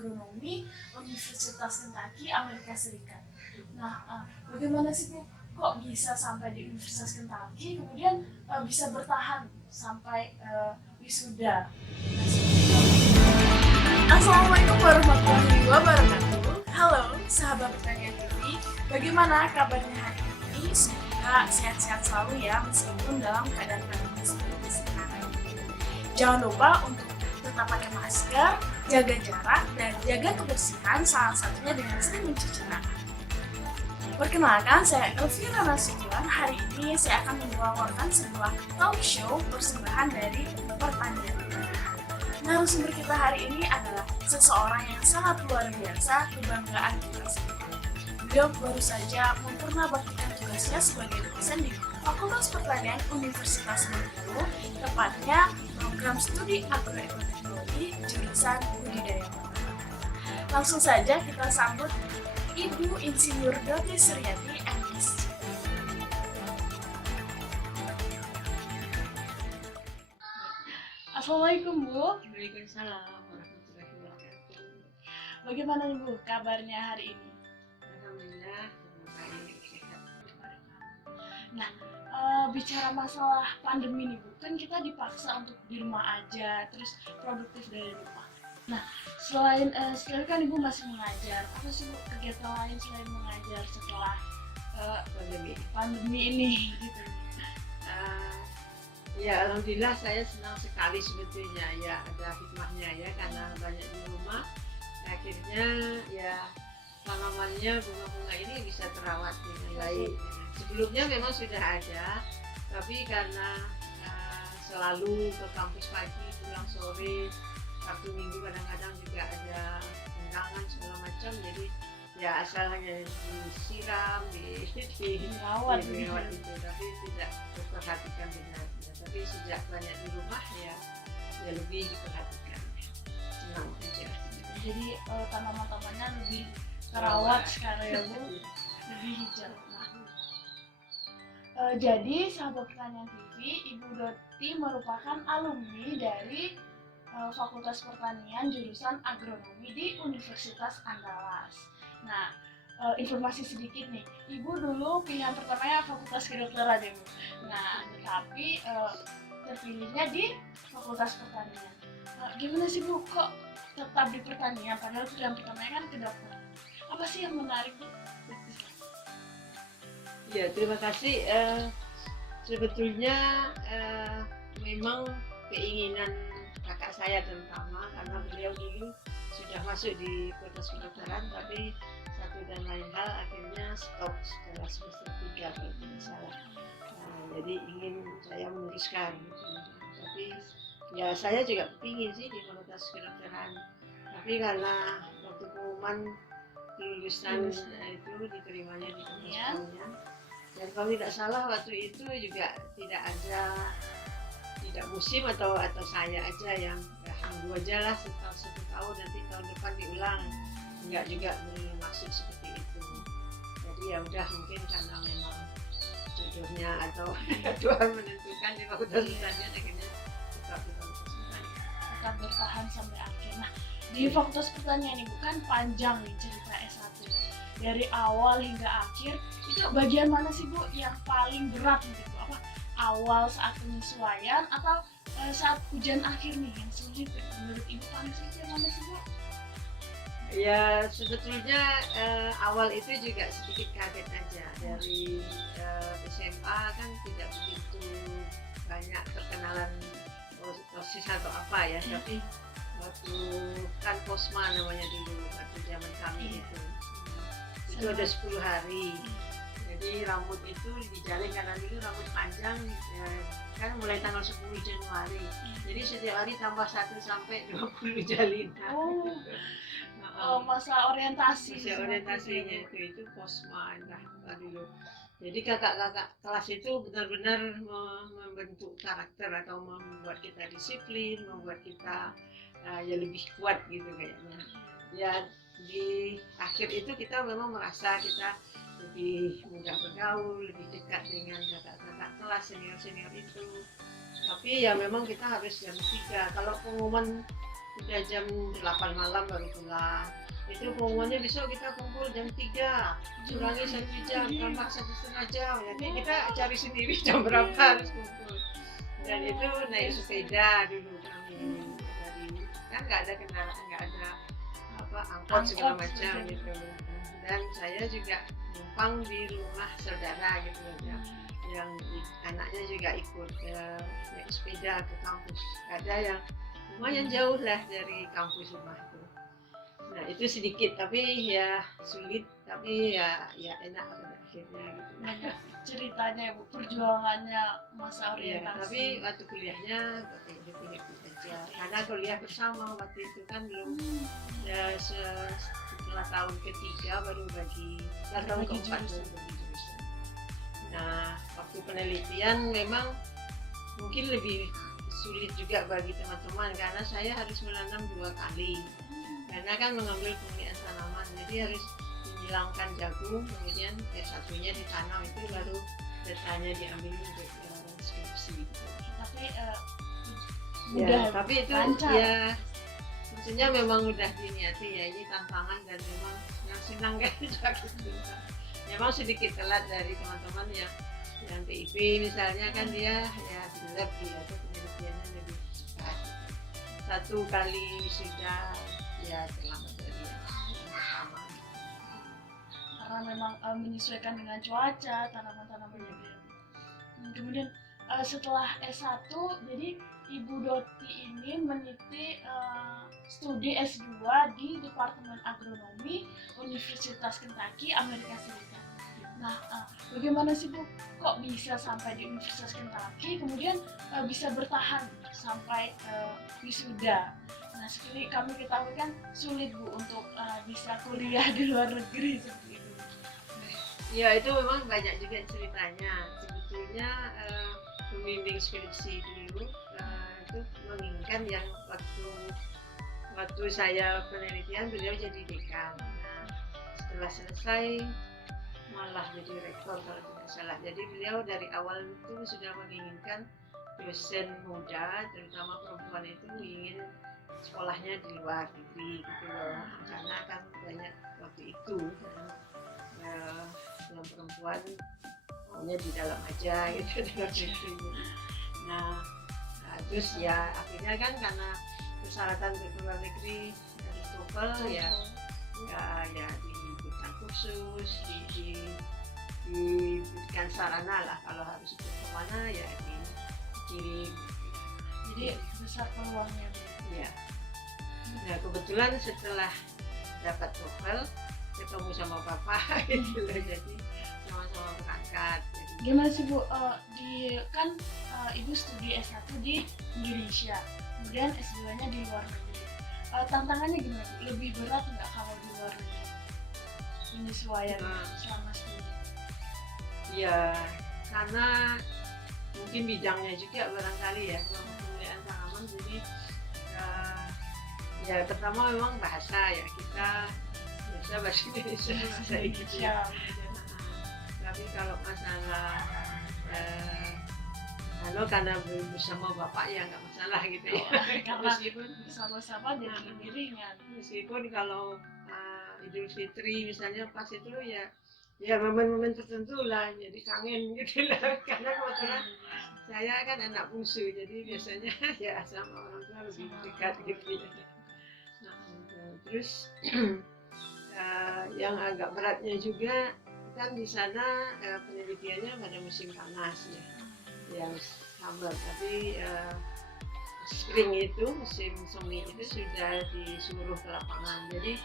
Agronomi Universitas Kentucky, Amerika Serikat. Nah, bagaimana sih Bu kok bisa sampai di Universitas Kentucky, kemudian bisa bertahan sampai wisuda? Assalamualaikum warahmatullahi wabarakatuh. Halo sahabat Pertanian TV, bagaimana kabarnya hari ini? Semoga sehat-sehat selalu ya, meskipun dalam keadaan pandemi seperti sekarang. Jangan lupa untuk tetap pakai masker, jaga jarak, dan jaga kebersihan, salah satunya dengan sering mencuci tangan. Perkenalkan, saya Elvira Nasution. Hari ini saya akan membawakan sebuah talk show persembahan dari Pertanian. Narasumber kita hari ini adalah seseorang yang sangat luar biasa, kebanggaan kita semua. Beliau baru saja mempurnabaktikan tugasnya sebagai dosen di Fakultas Pertanian Universitas Bengkulu, tepatnya program studi agroekologi jurusan budidaya pertanian. Langsung saja kita sambut Ibu Insinyur Doti Suryati, MSc. Assalamualaikum Bu. Waalaikumsalam warahmatullahi wabarakatuh. Bagaimana Ibu kabarnya hari ini? Alhamdulillah baik, sehat. Nah, bicara masalah pandemi nih Bu, kan kita dipaksa untuk di rumah aja, terus produktif dari rumah. Nah, selain kan Ibu masih mengajar, apa sih Bu kegiatan lain selain mengajar setelah pandemi ini gitu? Ya alhamdulillah saya senang sekali sebetulnya ya, ada hikmahnya ya, karena banyak di rumah akhirnya ya tanamannya bunga-bunga ini bisa terawat dengan baik. Sebelumnya memang sudah ada, tapi karena selalu ke kampus pagi pulang sore, Sabtu Minggu kadang-kadang juga ada undangan segala macam, jadi ya asal hanya disiram, dirawat itu, tapi tidak diperhatikan benar. Tapi sejak banyak di rumah ya lebih diperhatikan, senang aja. Jadi tanaman-tanamannya lebih terawat sekarang ya Bu, lebih hijau. Jadi sahabat Pertanian TV, Ibu Doti merupakan alumni dari Fakultas Pertanian jurusan Agronomi di Universitas Andalas. Nah, informasi sedikit nih, Ibu dulu pilihan pertamanya Fakultas Kedokteran ya Bu. Nah, tetapi terpilihnya di Fakultas Pertanian. Gimana sih Bu kok tetap di pertanian padahal pilihan pertamanya kan kedokteran? Apa sih yang menarik Bu? Ya terima kasih. Sebetulnya memang keinginan kakak saya terutama, karena beliau dulu sudah masuk di Fakultas Kedokteran, tapi satu dan lain hal akhirnya stop setelah semester 3 kalau tidak salah. Jadi ingin saya meneruskan gitu. Tapi ya saya juga ingin sih di Fakultas Kedokteran, tapi karena waktu pengumuman kelulusan itu diterimanya di Fakultas Pertanian, dan kalau tidak salah waktu itu juga tidak musim atau saya aja yang tunggu aja lah satu tahun, nanti tahun depan diulang, enggak juga bermaksud seperti itu. Jadi ya udah, mungkin karena memang jodohnya atau Tuhan menentukan di Fakultas Pertanian, akhirnya tetap di Fakultas Pertanian, tetap bertahan sampai akhir. Nah, di Fakultas Pertanian ini bukan panjang nih cerita S1 dari awal hingga akhir. Itu bagian mana sih Bu yang paling berat gitu? Apa awal saat penyesuaian atau saat ujian akhir nih yang sulit? Menurut Ibu paling sulit yang mana sih Bu? Ya sebetulnya awal itu juga sedikit kaget aja. Dari SMA kan tidak begitu banyak perkenalan proses atau apa ya, tapi waktu kan posma namanya dulu, waktu zaman kami itu ada 10 hari. Jadi rambut itu dijalin, karena dulu rambut panjang ya, kan mulai tanggal 10 Januari. Jadi setiap hari tambah 1 sampai 20 jalinan. Masa orientasi. Masa orientasinya itu posma lah dulu. Jadi kakak-kakak kelas itu benar-benar membentuk karakter atau membuat kita disiplin, membuat kita ya lebih kuat gitu kayaknya. Ya di akhir itu kita memang merasa kita lebih mudah bergaul, lebih dekat dengan kakak-kakak kelas, senior-senior itu. Tapi ya memang kita harus jam 3. Kalau pengumuman udah jam 8 malam baru pulang. Itu pengumumannya besok kita kumpul jam 3, kurangi 1 jam, tambah 1,5 jam. Jadi kita cari sendiri jam berapa harus kumpul. Dan itu naik sepeda dulu kami dari, kan nggak ada kendaraan, nggak ada angkot segala macam gitu. Dan saya juga numpang di rumah saudara gitu ya, yang anaknya juga ikut naik sepeda ke kampus. Ada yang lumayan jauh lah dari kampus rumah itu. Nah itu sedikit tapi ya sulit, tapi ya enak pada akhirnya gitu. Banyak ceritanya Bu, perjuangannya masa Ya, orientasi. tapi waktu kuliahnya happy aja. Karena kuliah bersama waktu itu kan belum ya, setelah tahun ketiga baru bagi tahun Bagi keempat jurusan. baru bagi jurusan. Nah waktu penelitian memang mungkin lebih sulit juga bagi teman-teman karena saya harus menanam 2 kali. Karena kan mengambil pemilihan tanaman, jadi harus menghilangkan jagung, kemudian satunya ditanam, itu baru datanya diambil untuk skripsi. Tapi Ya, mudah, tapi itu lancar. ya maksudnya memang udah diniati ya, ini tantangan dan memang yang senang kan juga gitu. Memang sedikit telat dari teman-teman yang PIP misalnya kan dia ya lab dia tuh penelitiannya lebih cepat. 1 kali sudah ya terlambat dari yang pertama. Karena memang menyesuaikan dengan cuaca, tanaman-tanamannya beda. Kemudian setelah S1, jadi Ibu Doti ini meniti studi S2 di Departemen Agronomi Universitas Kentucky, Amerika Serikat. Nah, bagaimana sih Bu, kok bisa sampai di Universitas Kentucky, kemudian bisa bertahan sampai wisuda? Nah, seperti kami ketahui kan sulit Bu untuk bisa kuliah di luar negeri seperti itu. Ya itu memang banyak juga ceritanya. Sebetulnya pembimbing skripsi dulu itu menginginkan yang waktu saya penelitian beliau jadi dekan. Nah, setelah selesai malah jadi rektor kalau tidak salah. Jadi beliau dari awal itu sudah menginginkan dosen muda, terutama perempuan itu ingin sekolahnya di luar negeri gitu loh. Karena kan banyak waktu itu yang perempuan maunya di dalam aja gitu dalam negeri. Nah terus ya akhirnya kan karena persyaratan untuk ke luar negeri harus TOEFL ya diberikan kursus, diberikan sarana lah kalau harus ke mana ya dikirim. Jadi besar peluangnya. Ya. Nah kebetulan setelah dapat TOEFL ketemu sama bapak gitu loh, jadi sama-sama berangkat. Gimana sih Bu, kan Ibu studi S1 di Indonesia, kemudian S2-nya di luar negeri. Tantangannya gimana Bu? Lebih berat nggak kalau di luar negeri? Penyesuaian selama studi? Ya karena mungkin bidangnya juga barangkali ya, kalau pemilihan tanaman, jadi ya pertama memang bahasa ya, kita biasa bahasa Indonesia, bahasa Inggris ya. Tapi kalau masalah karena bersama bapak ya nggak masalah gitu ya. Karena Meskipun bersama-sama jadi lebih ringan. meskipun kalau Idul Fitri misalnya pas itu ya momen-momen tertentu lah jadi kangen gitu lah, karena kebetulan saya kan anak bungsu, jadi biasanya ya sama orang tua lebih dekat gitu ya. Nah, terus yang agak beratnya juga kan di sana penelitiannya pada musim panas ya, yang summer, tapi spring itu musim semi itu sudah disuruh ke lapangan, jadi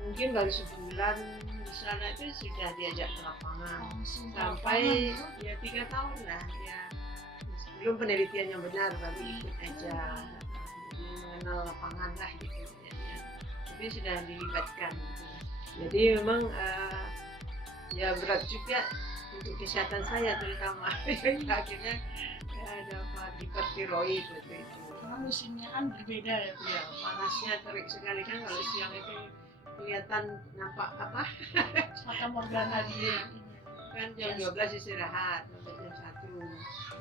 mungkin baru sebulan di sana itu sudah diajak ke lapangan sampai ya 3 tahun lah ya, belum penelitian yang benar, baru ikut aja, jadi mengenal lapangan lah gitu ya. Tapi sudah dilibatkan gitu. Jadi memang ya berat juga untuk kesehatan saya terutama. Akhirnya dapat hipertiroid waktu itu. Karena musimnya kan berbeda ya. Ya panasnya terik sekali kan, kalau siang itu kelihatan nampak apa? Fata Morgana dia. Kan jam 12 istirahat sampai jam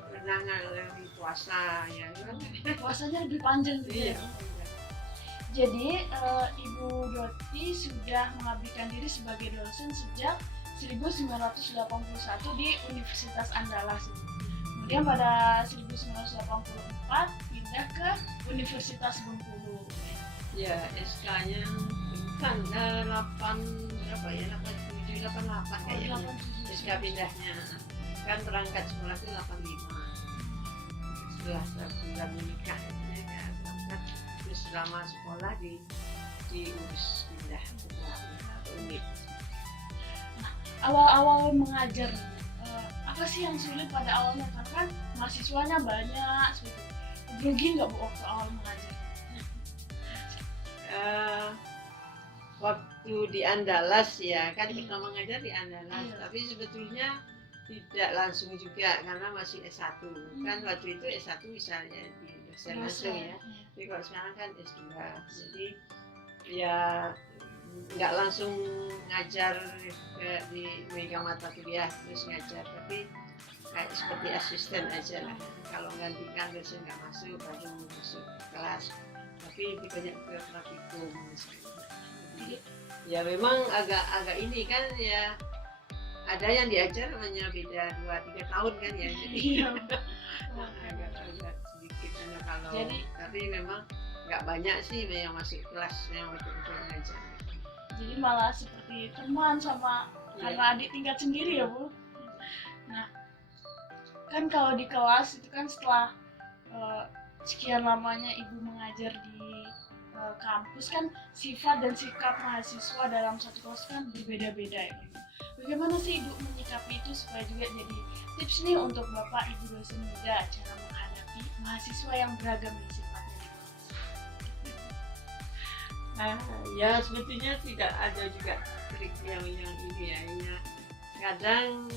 1. Renangan lagi puasa ya kan. Puasanya lebih panjang gitu Iya. ya. Jadi Ibu Doti sudah mengabdikan diri sebagai dosen sejak 1981 di Universitas Andalas. Kemudian pada 1984 pindah ke Universitas Bengkulu. Ya, SK-nya bukan 8 berapa ya? 87 88 kayaknya. SK pindahnya. Kan berangkat sekolah itu 85. Setelah sebulan menikah ya berangkat, terus selama sekolah diurus pindah ke UNIF. Awal-awal mengajar, apa sih yang sulit pada awalnya? Karena kan mahasiswanya banyak, seperti grogi nggak Bu waktu awal mengajar? Waktu di Andalas ya kan kita mengajar di Andalas, tapi sebetulnya tidak langsung juga karena masih S1 kan waktu itu S1 misalnya di dosen langsung ya, tapi kalau sekarang kan S2 jadi ya nggak langsung ngajar di megang mata kuliah terus ngajar, tapi kayak seperti asisten aja lah. Kalau gantikan dosen nggak masuk baru masuk kelas, tapi banyak ke praktikum misalnya. Jadi ya memang agak ini kan ya, ada yang diajar hanya beda 2-3 tahun kan ya, jadi agak sedikit kalau jadi, tapi memang nggak banyak sih yang masuk kelas yang betul-betul mengajar. Jadi malah seperti teman sama karena adik tingkat sendiri ya Bu. Nah kan kalau di kelas itu kan setelah sekian lamanya Ibu mengajar di kampus kan sifat dan sikap mahasiswa dalam satu kelas kan berbeda-beda ya. Bagaimana sih Ibu menyikapi itu supaya juga jadi tips nih untuk Bapak Ibu dosen muda cara menghadapi mahasiswa yang beragam nih sifatnya di kelas? Ya sebetulnya tidak ada juga trik yang ini ya. Kadang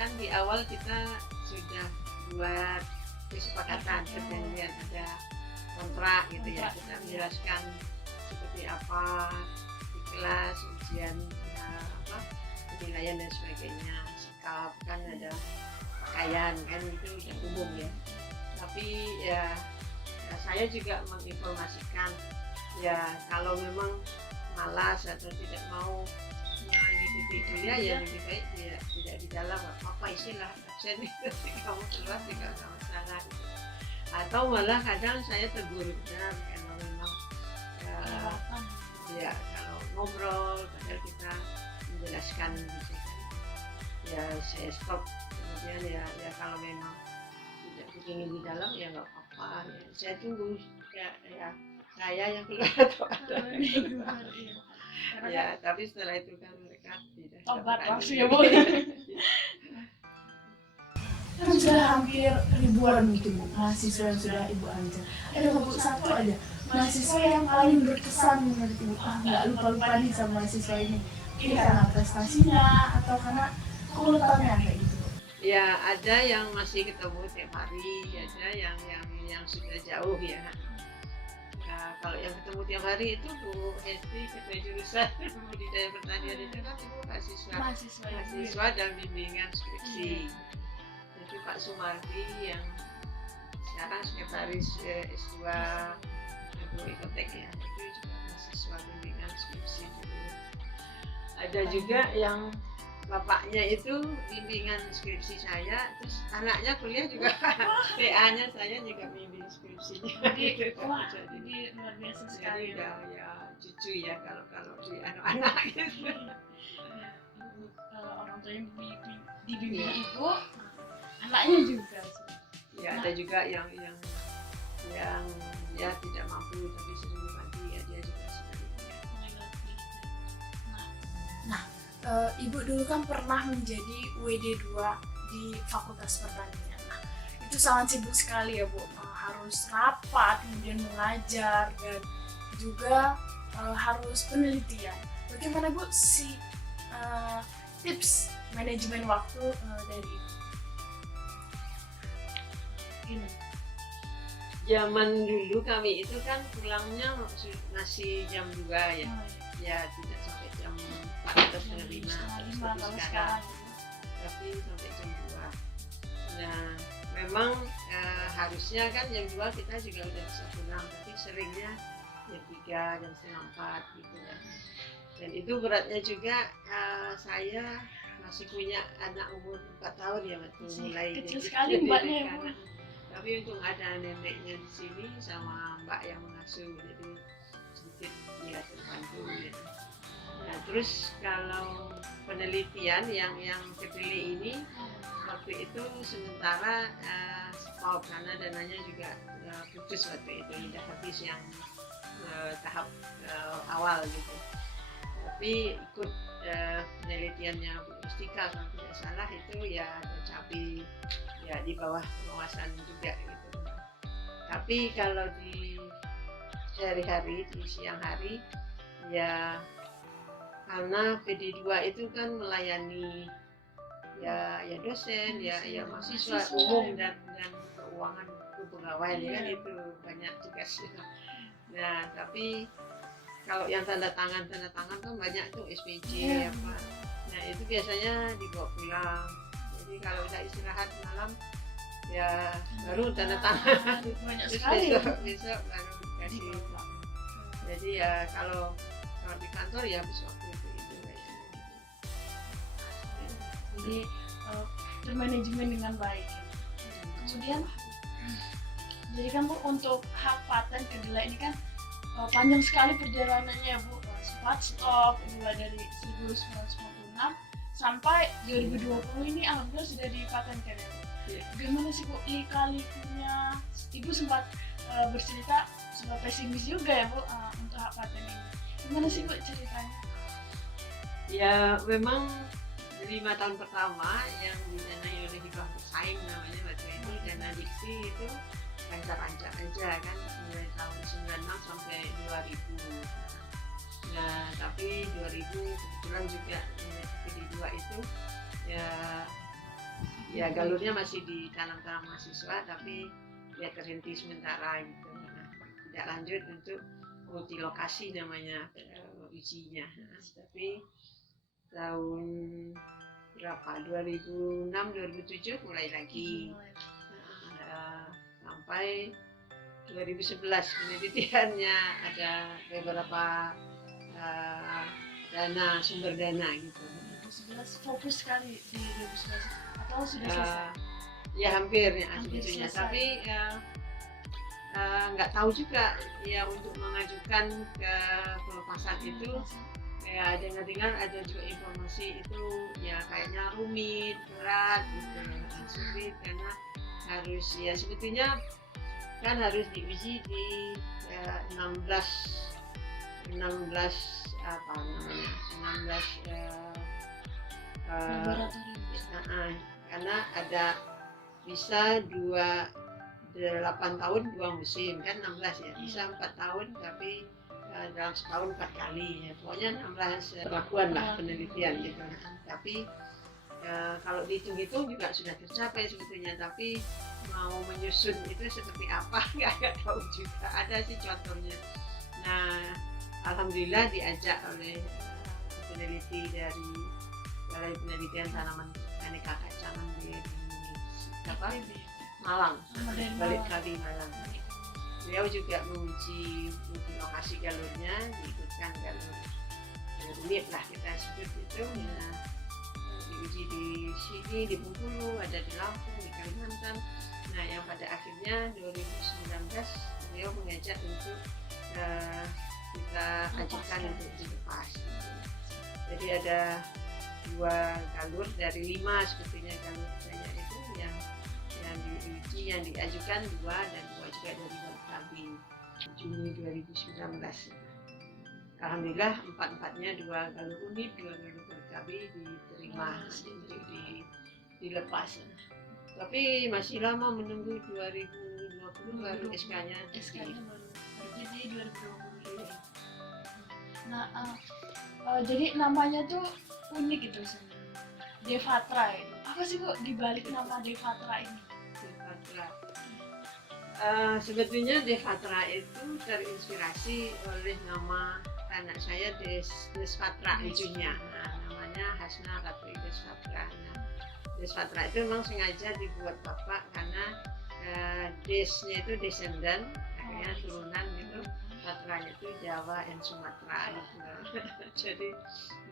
kan di awal kita sudah buat kesepakatan perjanjian, ada kontrak gitu ya, kita menjelaskan seperti apa di kelas, ujian penilaian dan sebagainya, sikap kan ada pakaian kan itu udah umum ya. Tapi ya saya juga menginformasikan ya kalau memang malas atau tidak mau mengikuti kuliah ya lebih baik tidak di dalam, apa istilah absen itu kamu keluar tidak ada masalah gitu. Atau malah kadang saya tegur benar kalau memang ya kalau ngobrol padahal kita menjelaskan gitu kan, ya saya stop, kemudian ya kalau memang tidak ingin di dalam ya nggak apa-apa ya, saya tunggu ya saya yang keluar atau ada ya, tapi setelah itu kan mereka tidak obat langsung ya Bu. Kan sudah hampir ribuan gitu Bu mahasiswa yang sudah Ibu ajar, ada Bu satu aja mahasiswa yang paling berkesan menurut Ibu, nggak lupa nih sama mahasiswa ini karena prestasinya atau karena keuletannya kayak gitu? Ya ada yang masih ketemu tiap hari, ada yang sudah jauh ya. Nah, kalau yang ketemu tiap hari itu Bu Esti ketua jurusan budidaya pertanian itu kan Ibu mahasiswa dan bimbingan skripsi. Itu Pak Sumardi yang sekarang sekretaris S2 Ekotek ya, itu juga mahasiswa bimbingan skripsi dulu. Ada juga yang bapaknya itu bimbingan skripsi saya, terus anaknya kuliah juga PA-nya saya juga bimbing skripsinya. Jadi luar biasa sekali. Jadi ya cucu ya kalau di anak-anak gitu. Kalau orang tuanya dibimbing Ibu, anaknya juga. Ya ada juga yang ya tidak mampu tapi sering dibantu ya, dia juga sering. Ibu dulu kan pernah menjadi WD2 di Fakultas Pertanian. Nah, itu sangat sibuk sekali ya Bu, harus rapat, kemudian mengajar dan juga harus penelitian. Bagaimana Bu tips manajemen waktu dari Ibu? Zaman dulu kami itu kan pulangnya masih jam 2 ya. Ya tidak sampai jam 4 atau setengah 5 seperti sekarang, tapi sampai jam 2. Nah memang harusnya kan jam 2 kita juga udah bisa pulang, tapi seringnya jam 3, jam setengah 4 gitu kan. Dan itu beratnya juga saya masih punya anak umur 4 tahun ya waktu mulai kecil jadi sekali mbaknya ya, Bu. anak. Tapi untung ada neneknya di sini sama mbak yang mengasuh, jadi sedikit ya terbantu gitu. Nah, terus kalau penelitian yang kepilih ini waktu itu sementara stop karena dananya juga putus waktu itu, udah habis yang tahap awal gitu. Tapi ikut penelitiannya Bu Mustika kalau tidak salah itu ya tercapai ya di bawah pengawasan juga gitu. Tapi kalau di hari-hari di siang hari ya karena PD2 itu kan melayani ya dosen ya mahasiswa umum dan keuangan kepegawaian ya kan itu banyak tugasnya. Nah tapi kalau yang tanda tangan kan banyak tuh SPJ apa. Nah itu biasanya dibawa pulang. Jadi kalau udah istirahat malam ya baru tanda tangan. Banyak Terus sekali. besok baru dikasih. Jadi ya kalau di kantor ya habis waktu itu kayaknya gitu. Jadi termanajemen dengan baik. Kemudian jadi kan Bu untuk hak paten kedelai ini kan panjang sekali perjalanannya Bu, sempat stop mulai dari 1996 sampai 2020 ini alhamdulillah sudah dipatenkan ya Bu. Gimana sih Bu lika-likunya? Ibu sempat bercerita sempat pesimis juga ya Bu untuk hak paten ini. Gimana sih Bu ceritanya? Ya memang 5 tahun pertama yang didanai oleh Hibah Bersaing namanya waktu itu, dana diksi itu lancar-lancar aja kan mulai tahun 96 sampai 2000. Nah tapi 2000 kebetulan juga PD2 itu ya galurnya masih di tanam-tanam mahasiswa tapi ya terhenti sementara gitu. Nah, tidak lanjut untuk multilokasi namanya ujinya. Nah, tapi tahun berapa 2006 2007 mulai lagi sampai 2011 penelitiannya ada beberapa sumber dana gitu. 2011 fokus sekali di 2011 atau sudah selesai? Ya hampir ya Hampir sebetulnya, selesai. tapi nggak tahu juga ya untuk mengajukan ke pelepasan itu. Ya dengar-dengar ada juga informasi itu ya kayaknya rumit, berat gitu, sulit karena harus ya sebetulnya kan harus diuji di 16 apa namanya 16 karena ada bisa 8 tahun 2 musim kan 16 ya bisa 4 tahun tapi dalam setahun 4 kali ya pokoknya 16 perlakuan lah penelitian gitu. Tapi kalau dihitung-hitung juga sudah tercapai sebetulnya, tapi mau menyusun itu seperti apa nggak tahu juga. Ada sih contohnya. Nah alhamdulillah diajak oleh peneliti dari Balai Penelitian Tanaman Aneka Kacangan di Malang, balik kali Malang. Beliau juga menguji lokasi galurnya, diikutkan galur rumit lah kita sebut itu. Nah, diuji di sini, di Bengkulu, ada di Lampung, di Kalimantan. Nah, yang pada akhirnya 2019 beliau mengajak untuk kita ajukan untuk dilepas. Jadi ada 2 galur dari 5 sebetulnya galur saya itu yang diuji, yang diajukan 2 dan 2 juga dari Bali Juni 2019. Alhamdulillah 4-4-nya 2 galur unit, 2 galur berkabi diterima untuk dilepas. Tapi masih lama menunggu 2020 baru SK-nya baru jadi 2020. Nah, jadi namanya tuh unik gitu sebenarnya. Devatra itu. Apa sih kok dibalik nama Devatra ini? Devatra. Sebetulnya Devatra itu terinspirasi oleh nama anak saya Desvatra ujungnya. Nah, namanya Hasna Ratri Desvatra. Nah, Desvatra itu memang sengaja dibuat bapak karena desnya itu descendant, akhirnya turunan gitu. patranya itu Jawa dan Sumatera gitu. Jadi,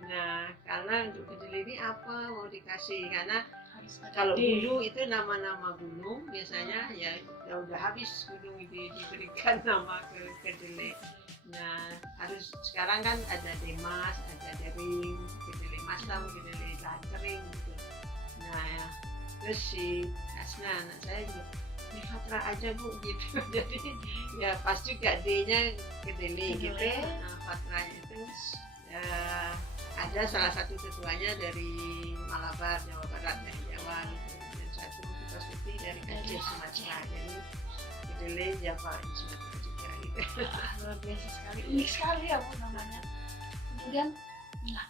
nah karena untuk kedelai ini apa mau dikasih, karena Harus ada kalau D. dulu itu nama-nama gunung biasanya ya udah habis gunung itu diberikan nama ke kedelai. Nah harus sekarang kan ada Demas, ada Dering, kedelai Masam, kedelai Gantering gitu. Nah ya, terus si Asna anak saya juga ini Fatra aja Bu gitu. Jadi ya pas juga D-nya kedelai gitu. Nah Fatranya itu ya, ada salah satu ketuanya dari Malabar, Jawa Barat, dari Jawa gitu. Dan satu Putra Putih dari Aceh, Sumatera. Jadi kedelai Jawa dan Sumatera juga gitu. Luar biasa sekali, unik sekali ya Bu namanya. Kemudian, nah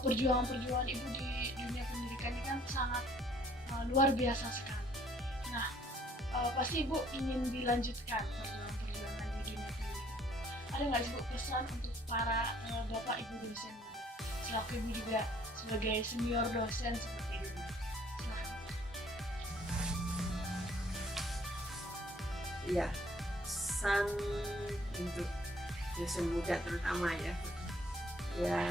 perjuangan-perjuangan Ibu di dunia pendidikan ini kan sangat luar biasa sekali. Nah, pasti Ibu ingin dilanjutkan perjuangan-perjuangan di dunia pendidikan. Ada nggak sih Bu pesan untuk para Bapak Ibu dosen muda? Selaku Ibu juga sebagai senior dosen seperti ini. Silahkan. Iya, pesan untuk dosen muda terutama ya. Ya,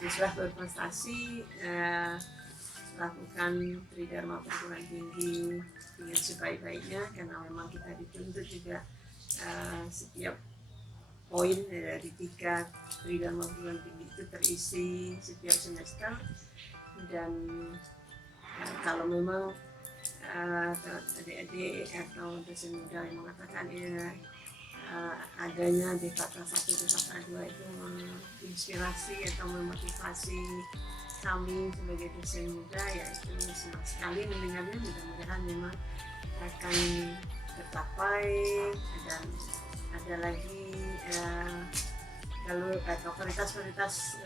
setelah berprestasi, lakukan Tridharma perguruan tinggi dengan sebaik-baiknya, karena memang kita dituntut juga setiap poin dari 3 Tridharma perguruan tinggi itu terisi setiap semester. Dan kalau memang adik-adik atau dosen muda yang mengatakan adanya DKK 1 DKK 2 itu menginspirasi atau memotivasi kami sebagai dosen muda, ya itu senang sekali mendengarnya. Mudah-mudahan memang akan tercapai, dan ada lagi kalau kualitas-kualitas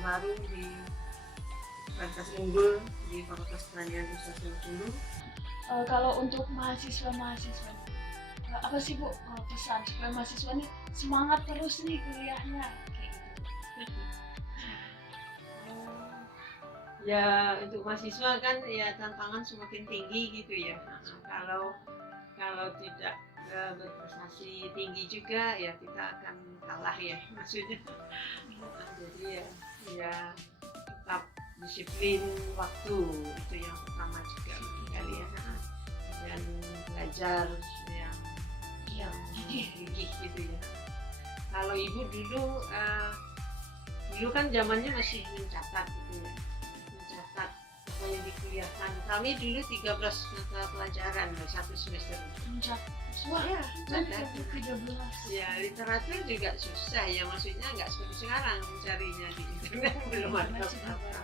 baru di kualitas unggul di Fakultas Pertanian Universitas Bengkulu. Kalau untuk mahasiswa-mahasiswa, apa sih Bu pesan supaya mahasiswa ini semangat terus nih kuliahnya kayak gitu? Ya untuk mahasiswa kan ya tantangan semakin tinggi gitu ya. Kalau tidak berprestasi tinggi juga ya kita akan kalah ya maksudnya. Jadi ya tetap disiplin waktu itu yang utama juga kali ya. Dan belajar yang gigih gitu ya. Kalau Ibu dulu kan zamannya masih mencatat gitu ya. Apa yang dikuliahkan. Kami dulu 13 mata pelajaran loh, 1 semester. Wah, Ya, ada 13. Ya, literatur juga susah ya, maksudnya nggak seperti sekarang mencarinya di internet belum ada apa-apa.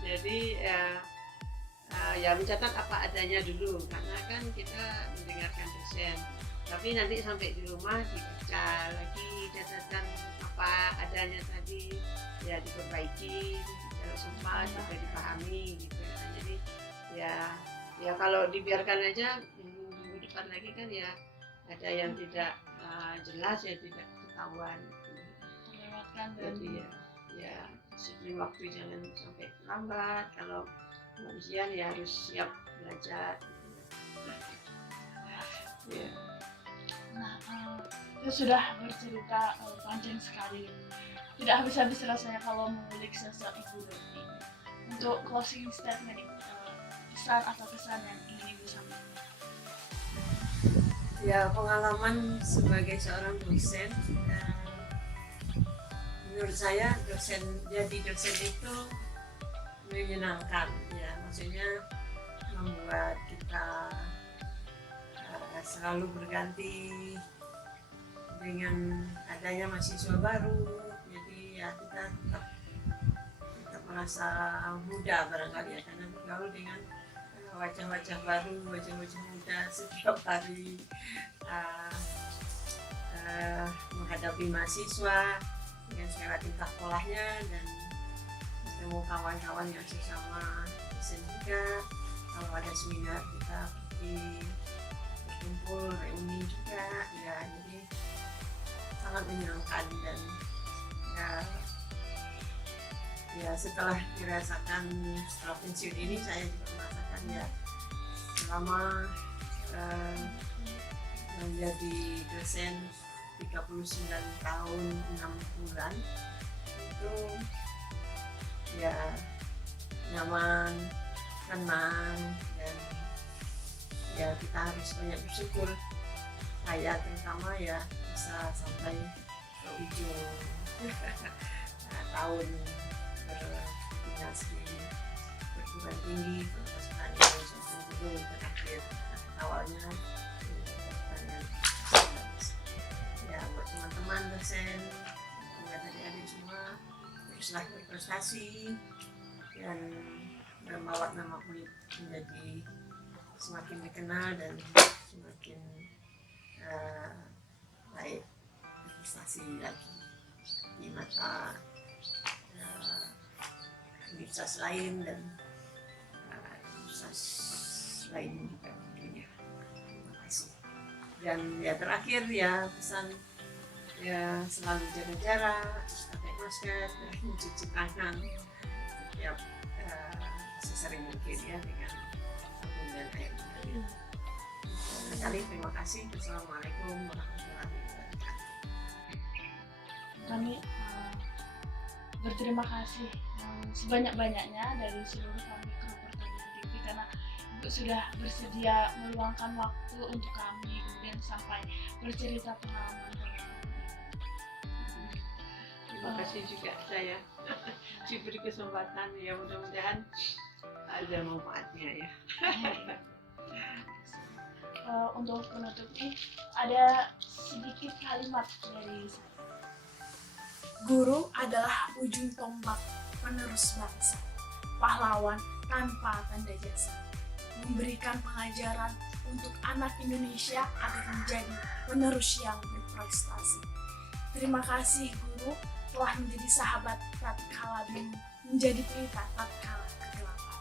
Jadi ya mencatat apa adanya dulu, karena kan kita mendengarkan dosen. Tapi nanti sampai di rumah dibaca lagi catatan apa adanya tadi, ya diperbaiki. Kalau sempat juga dipahami gitu. Nah, jadi ya kalau dibiarkan aja minggu depan lagi kan ya ada yang tidak jelas, ya tidak ketahuan. Melewatkan. Jadi ya disiplin waktu, jangan sampai lambat. Kalau mau ujian ya harus siap belajar. Ya. Nah, kita sudah bercerita panjang sekali. Tidak habis-habis rasanya kalau mengulik sosok Ibu Doti. Untuk closing statement Ibu, pesan atau kesan yang ingin Ibu sampaikan? Ya, pengalaman sebagai seorang dosen, menurut saya jadi dosen itu menyenangkan ya, maksudnya membuat kita selalu berganti dengan adanya mahasiswa baru. Jadi ya kita tetap merasa muda barangkali ya, karena bergaul dengan wajah-wajah baru, wajah-wajah muda setiap hari, menghadapi mahasiswa dengan segala tingkah polanya, dan ketemu kawan-kawan yang sesama dosen juga. Kalau ada seminar kita pergi berkumpul, reuni juga ya, jadi sangat menyenangkan. Dan ya setelah dirasakan setelah pensiun ini, saya juga merasakan ya selama jadi dosen 39 tahun 6 bulan. Itu ya nyaman, tenang, dan ya kita harus banyak bersyukur. Saya terutama ya bisa sampai ke ujung tahun berdinas di perguruan tinggi, Fakultas Pertanian Solo terakhir. Awalnya pertanian. Ya buat teman-teman dosen, buat adik-adik semua, teruslah berprestasi dan membawa nama UIN menjadi semakin dikenal dan semakin baik, berprestasi lagi di mata universitas lain dan universitas lain juga tentunya. Terima kasih. Dan ya terakhir ya pesan ya selalu jaga jarak, pakai masker, dan mencuci tangan setiap sesering mungkin ya dengan sabun dan air mengalir. Sekali terima kasih. Assalamualaikum warahmatullahi wabarakatuh. Kami berterima kasih yang sebanyak-banyaknya dari seluruh kami kru Pertanian TV karena Ibu sudah bersedia meluangkan waktu untuk kami kemudian sampai bercerita pengalaman. Terima kasih juga saya diberi kesempatan, ya mudah-mudahan ada manfaatnya ya. Untuk penutup ini ada sedikit kalimat dari saya. Guru adalah ujung tombak penerus bangsa, pahlawan tanpa tanda jasa, memberikan pengajaran untuk anak Indonesia agar menjadi penerus yang berprestasi. Terima kasih Guru telah menjadi sahabat tatkala bingung, menjadi pelita tatkala kegelapan.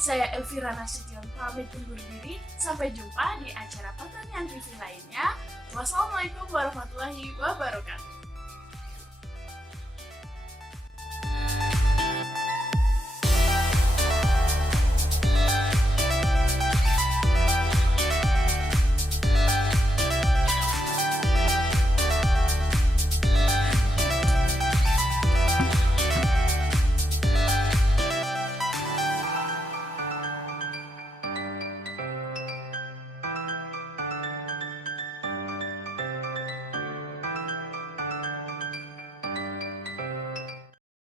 Saya Elvira Nasution pamit undur diri, sampai jumpa di acara Pertanian TV lainnya. Wassalamualaikum warahmatullahi wabarakatuh.